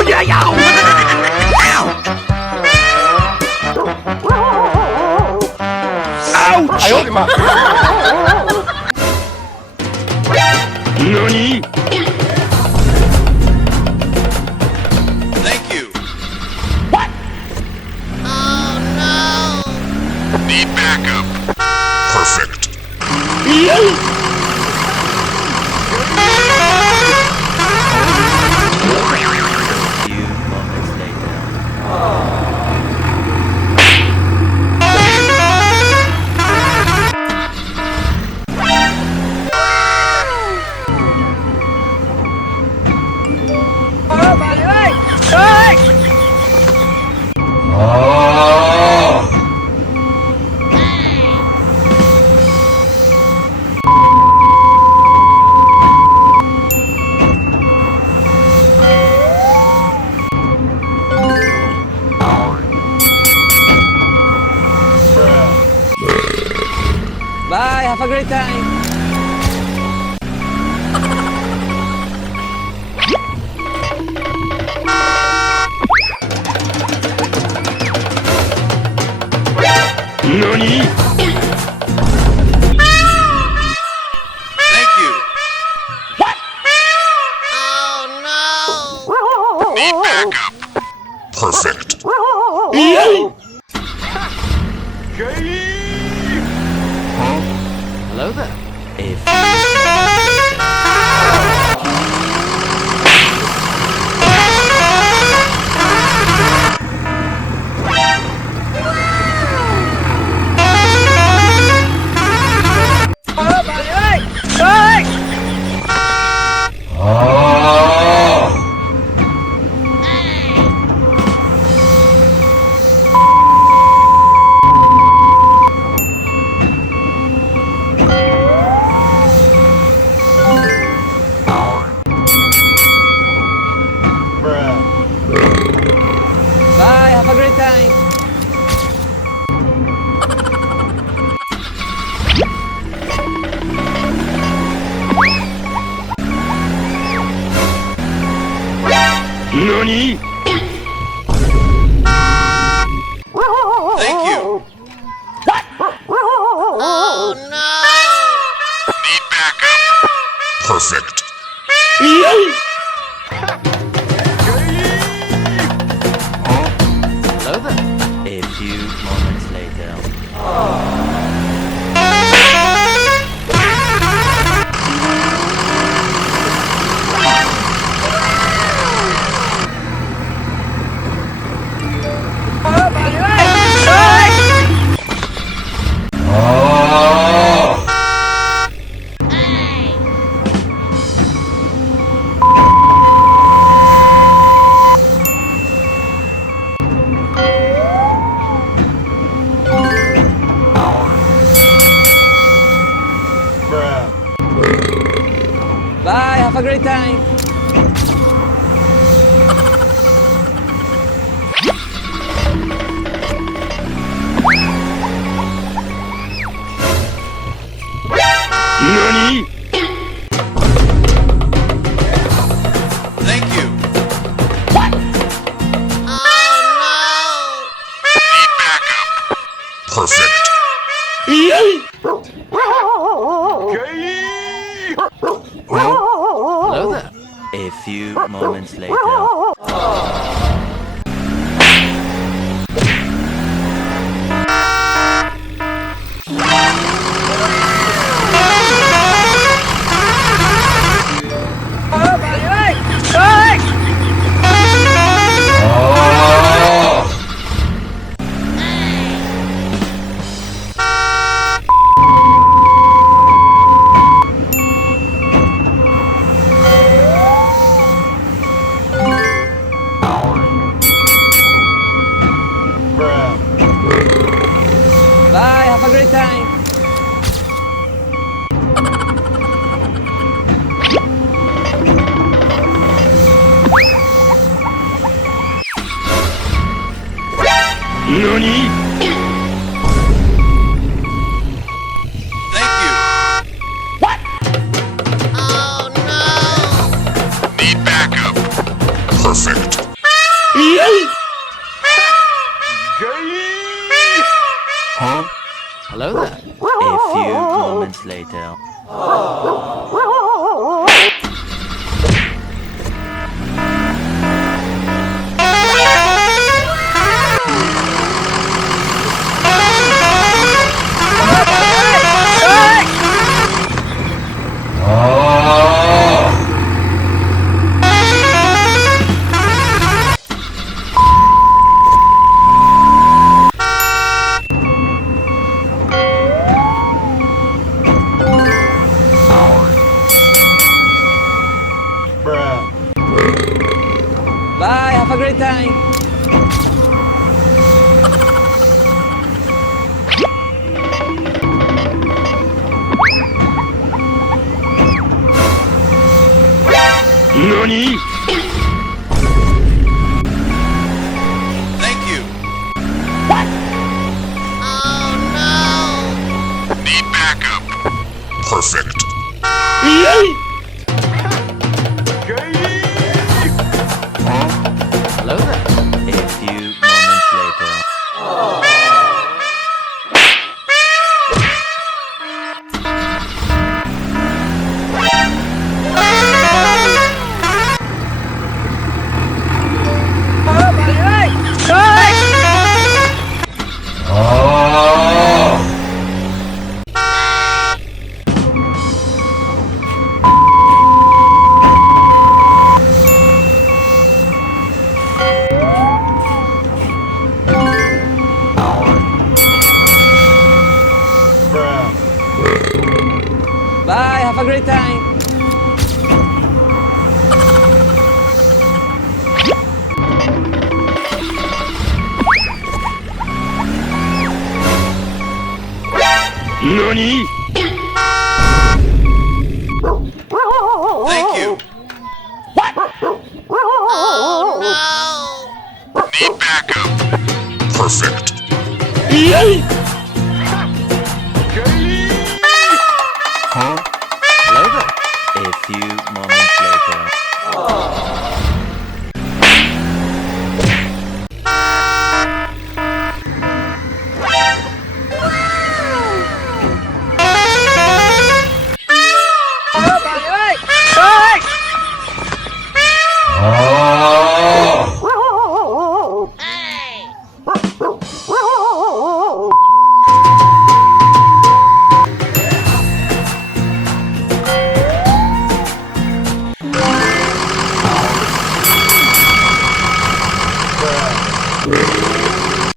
Oh yeah, yeah. Ouch! 哎呦我的妈！ NANI? Thank you. What? Need backup. Perfect. Few moments later. Bye, have a great time. NANI? Thank you. What? Need backup. Perfect. Hello there. If Bye, have a great time. NANI? Thank you. What? Need backup. Perfect. hello there. A few moments later. Bye, have a great time. NANI? Thank you. What? Need backup. Perfect. Hello there. A few moments later. Bye, have a great time. NANI? Thank you. What? Need backup. Perfect. Hello there. A few moments later. Bye, have a great time. Thank you. Need backup. Perfect. Hello there. A few moments later. Bye, have a great time. Thank you. Need backup. Perfect. Hello there. A few moments later.